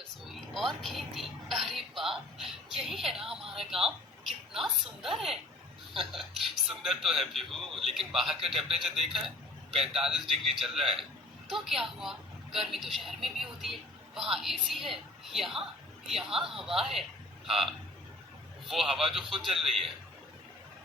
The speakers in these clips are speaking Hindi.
रसोई और खेती। अरे वाह, यही है ना हमारा गांव। कितना सुंदर है। सुंदर तो है पीहू, लेकिन बाहर का टेम्परेचर देखा है? 45 डिग्री चल रहा है। तो क्या हुआ, गर्मी तो शहर में भी होती है। वहाँ एसी है, यहाँ यहाँ हवा है। हाँ, वो हवा जो खुद चल रही है।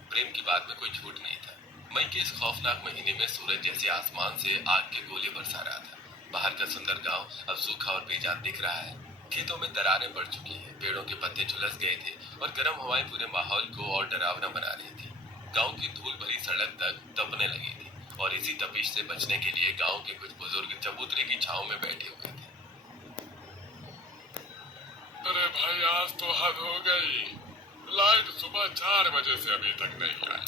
प्रेम की बात में कोई झूठ नहीं था। मई के इस खौफनाक महीने में सूरज जैसे आसमान से आग के गोले बरसा रहा था। बाहर का सुंदर गांव अब सूखा और बेजान दिख रहा है। खेतों में दरारें पड़ चुकी हैं, पेड़ों के पत्ते झुलस गए थे और गर्म हवाएं पूरे माहौल को और डरावना बना रही थी। गांव की धूल भरी सड़क तक तपने लगी थी और इसी तपिश से बचने के लिए गांव के कुछ बुजुर्ग चबूतरे की छांव में बैठे हुए थे। अरे भाई, आज तो हद हो गई। लाइट सुबह 4 बजे से अभी तक नहीं आई।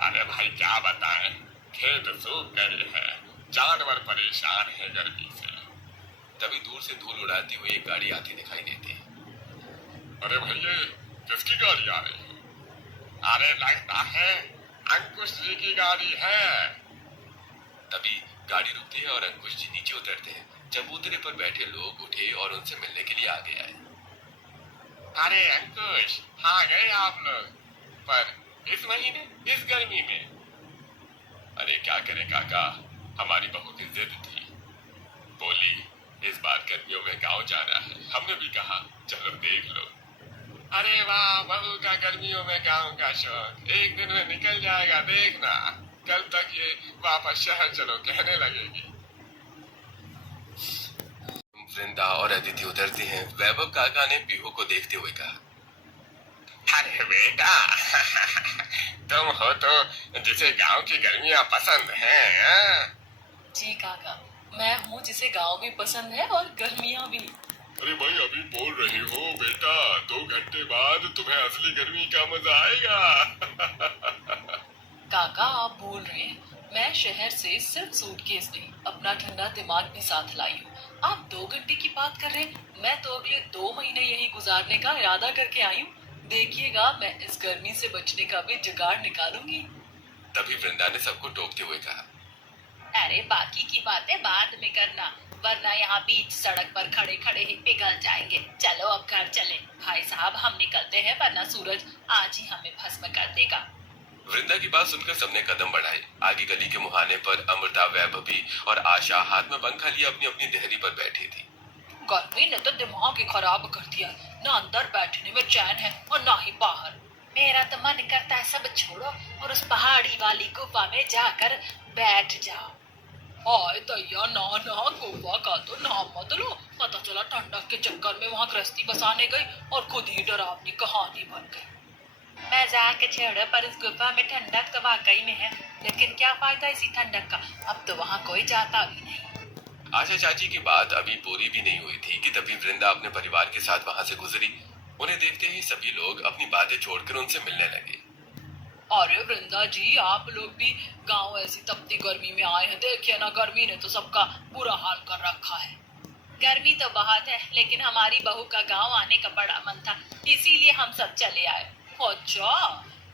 अरे भाई क्या बताएं, खेत सूख गए हैं, जानवर परेशान है गर्मी से। तभी दूर से धूल उड़ाती हुई एक गाड़ी आती दिखाई देती है। अरे भाई, ये किसकी गाड़ी आ रही है? अरे लगता है अंकुश जी की गाड़ी है। तभी गाड़ी रुकती है और अंकुश जी नीचे उतरते हैं। चबूतरे पर बैठे लोग उठे और उनसे मिलने के लिए आगे आए। अरे अंकुश, आ गए आप लोग, पर इस महीने, इस गर्मी में? अरे क्या करें काका, हमारी बहू की जिद थी। बोली इस बार गर्मियों में गांव जाना है। हमने भी कहा चलो देख लो। अरे वाह, बहू का गर्मियों में गांव का शौक एक दिन में निकल जाएगा, देखना। कल तक ये वापस शहर चलो कहने लगेगी। वृंदा और अदिति उतरती हैं। वैभव काका ने पीहू को देखते हुए कहा, अरे बेटा, तुम हो तो जिसे गांव की गर्मियां पसंद हैं। जी काका, मैं हूँ जिसे गांव भी पसंद है और गर्मियाँ भी। अरे भाई, अभी बोल रही हो बेटा, 2 घंटे बाद तुम्हें असली गर्मी का मजा आएगा। काका आप भूल रहे हैं, मैं शहर से सिर्फ सूटकेस नहीं, अपना ठंडा दिमाग भी साथ लाई हूँ। आप 2 घंटे की बात कर रहे हैं, मैं तो अगले 2 महीने यही गुजारने का इरादा करके आई हूँ। देखिएगा, मैं इस गर्मी से बचने का भी जुगाड़ निकालूंगी। तभी वृंदा ने सबको टोकते हुए कहा, अरे बाकी की बातें बाद में करना, वरना यहाँ बीच सड़क पर खड़े खड़े ही पिघल जाएंगे। चलो अब घर चले। भाई साहब हम निकलते हैं, वरना सूरज आज ही हमें भस्म कर देगा। वृंदा की बात सुनकर सबने कदम बढ़ाए। आगे गली के मुहाने पर अमृता, वैभवी और आशा हाथ में पंखा लिए अपनी अपनी देहरी पर बैठी थी। गर्मी ने तो दिमाग ही खराब कर दिया, ना अंदर बैठने में चैन है और ना ही बाहर। मेरा तो मन करता है सब छोड़ो और उस पहाड़ी वाली गुफा में जाकर बैठ जाओ। हाय दैया, ना ना, गुफा का तो नाम मत लो। पता चला ठंडक के चक्कर में वहाँ गृहस्थी बसाने गई और खुद ही डरावनी कहानी बन गई। मजाक छोड़ो, पर इस गुफा में ठंडक तो वाकई में है, लेकिन क्या फायदा इसी ठंडक का, अब तो वहाँ कोई जाता भी नहीं। आशा चाची की बात अभी पूरी भी नहीं हुई थी कि तभी वृंदा अपने परिवार के साथ वहां से गुजरी। उन्हें देखते ही सभी लोग अपनी बातें छोड़कर उनसे मिलने लगे। अरे वृंदा जी, आप लोग भी गांव ऐसी तपती गर्मी में आए हैं। देखिए ना, गर्मी ने तो सबका बुरा हाल कर रखा है। गर्मी तो बहुत है, लेकिन हमारी बहू का गांव आने का बड़ा मन था, इसीलिए हम सब चले आए। अच्छा,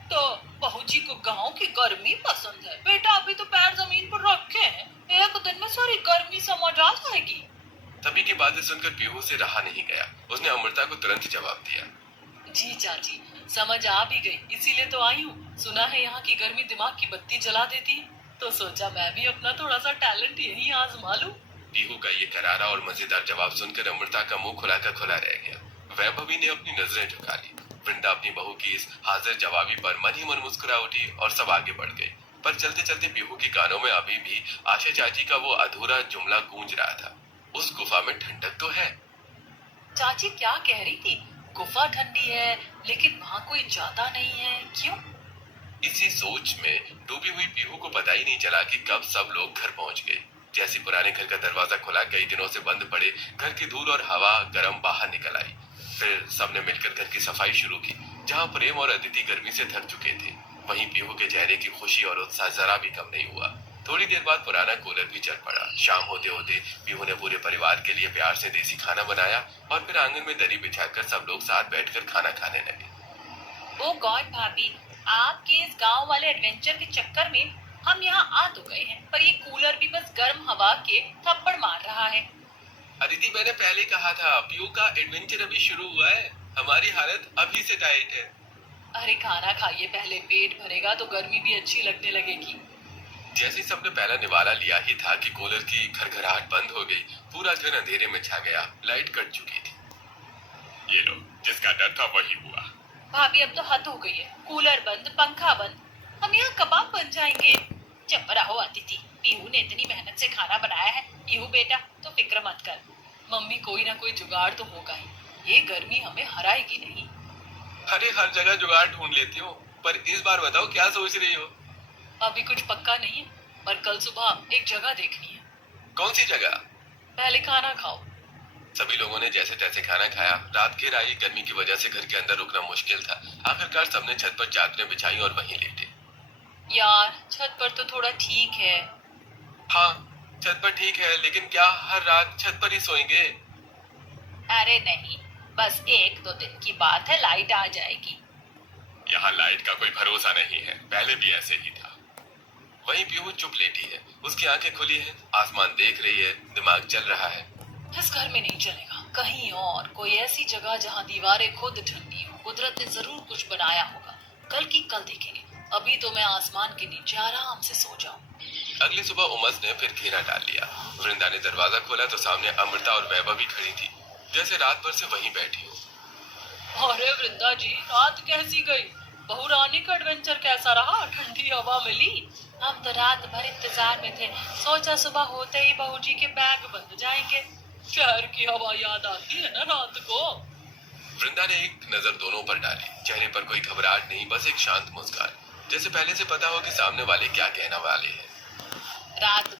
तो बहू जी को गांव की गर्मी पसंद है। बेटा अभी तो पैर जमीन पर रखे हैं, एक दिन में सारी गर्मी समझ आ जाएगी। तभी की बातें सुनकर पीहू से रहा नहीं गया। उसने अमृता को तुरंत जवाब दिया, जी चाची, समझ आ भी गई, इसीलिए तो आई हूँ। सुना है यहाँ की गर्मी दिमाग की बत्ती जला देती है, तो सोचा मैं भी अपना थोड़ा सा टैलेंट यही आजमा लूं। पीहू का ये करारा और मजेदार जवाब सुनकर अमृता का मुंह खुला का खुला रह गया। वैभवी ने अपनी नजरें झुका ली। वृंदा अपनी बहू की इस हाजिर जवाबी पर मन ही मन मुस्कुरा उठी और सब आगे बढ़ गए। पर चलते चलते पीहू के कानों में अभी भी आशा चाची का वो अधूरा जुमला गूंज रहा था, उस गुफा में ठंडक तो है। चाची क्या कह रही थी? गुफा ठंडी है, लेकिन वहाँ कोई जाता नहीं है, क्यों? इसी सोच में डूबी हुई पीहू को पता ही नहीं चला कि कब सब लोग घर पहुंच गए। जैसे पुराने घर का दरवाजा खुला, कई दिनों से बंद पड़े घर की धूल और हवा गर्म बाहर निकल आई। फिर सबने मिलकर घर की सफाई शुरू की। जहाँ प्रेम और अदिति गर्मी से थक चुके थे, वहीं पीहू के चेहरे की खुशी और उत्साह जरा भी कम नहीं हुआ। थोड़ी देर बाद पुराना कूलर भी चल पड़ा। शाम होते होते पीहू ने पूरे परिवार के लिए प्यार से देसी खाना बनाया और फिर आंगन में दरी बिछाकर सब लोग साथ बैठकर खाना खाने लगे। ओ गॉड भाभी, आपके इस गांव वाले एडवेंचर के चक्कर में हम यहाँ आ तो गए हैं, पर ये कूलर भी बस गर्म हवा के थप्पड़ मार रहा है। अदिति, मैंने पहले कहा था पीयू का एडवेंचर अभी शुरू हुआ है। हमारी हालत अभी से टाइट है। अरे खाना खाइए पहले, पेट भरेगा तो गर्मी भी अच्छी लगने लगेगी। जैसे ही सबने पहला निवाला लिया ही था कि कूलर की घरघराहट बंद हो गई। पूरा घर अंधेरे में छा गया। लाइट कट चुकी थी। ये लो, जिसका डर था वही हुआ। भाभी अब तो हद हो गई है, कूलर बंद, पंखा बंद, हम यहाँ कबाब बन जाएंगे। चुप रहो अदिति, पीहू ने इतनी मेहनत से खाना बनाया है। पीहू बेटा तो फिक्र मत कर, मम्मी कोई ना कोई जुगाड़ तो होगा ही। ये गर्मी हमें हराएगी नहीं। अरे हर जगह जुगाड़ ढूंढ लेती हो, पर इस बार बताओ क्या सोच रही हो? अभी कुछ पक्का नहीं है, पर कल सुबह एक जगह देखनी है। कौन सी जगह? पहले खाना खाओ। सभी लोगों ने जैसे तैसे खाना खाया। रात घेर आई गर्मी की वजह से घर के अंदर रुकना मुश्किल था। आखिरकार सबने छत पर चादरें बिछाई और वहीं लेटे। यार छत पर तो थोड़ा ठीक है। हाँ, छत पर ठीक है, लेकिन क्या हर रात छत पर ही सोएंगे? अरे नहीं, बस 1-2 दिन की बात है, लाइट आ जाएगी। यहाँ लाइट का कोई भरोसा नहीं है, पहले भी ऐसे ही था। वहीं पीहू चुप लेटी है। उसकी आंखें खुली है, आसमान देख रही है, दिमाग चल रहा है। इस घर में नहीं चलेगा, कहीं और कोई ऐसी जगह जहाँ दीवारें खुद ठंडी हो। कुदरत ने जरूर कुछ बनाया होगा। कल की कल देखेंगे, अभी तो मैं आसमान के नीचे आराम से सो जाऊं। अगली सुबह उमस ने फिर घेरा डाल लिया। वृंदा ने दरवाजा खोला तो सामने अमृता और वैभव भी खड़ी थी, जैसे रात भर से वहीं बैठी हो। अरे वृंदा जी, रात कैसी गई? बहू रानी का एडवेंचर कैसा रहा? ठंडी हवा मिली? हम तो रात भर इंतजार में थे, सोचा सुबह होते ही बहू जी के बैग बंद जाएंगे। शहर की हवा याद आती है ना रात को। वृंदा ने एक नजर दोनों पर डाली। चेहरे पर कोई घबराहट नहीं, बस एक शांत मुस्कान, जैसे पहले से पता हो कि सामने वाले क्या कहने वाले हैं। रात